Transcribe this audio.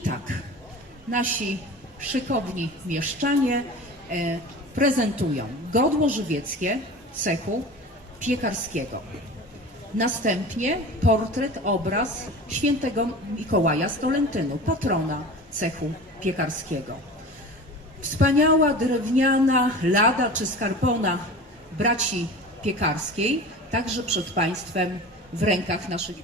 I tak, nasi szykowni mieszczanie e, prezentują godło żywieckie cechu piekarskiego. Następnie portret, obraz świętego Mikołaja z Tolentynu, patrona cechu piekarskiego. Wspaniała drewniana lada czy skarpona braci piekarskiej, także przed Państwem w rękach naszych.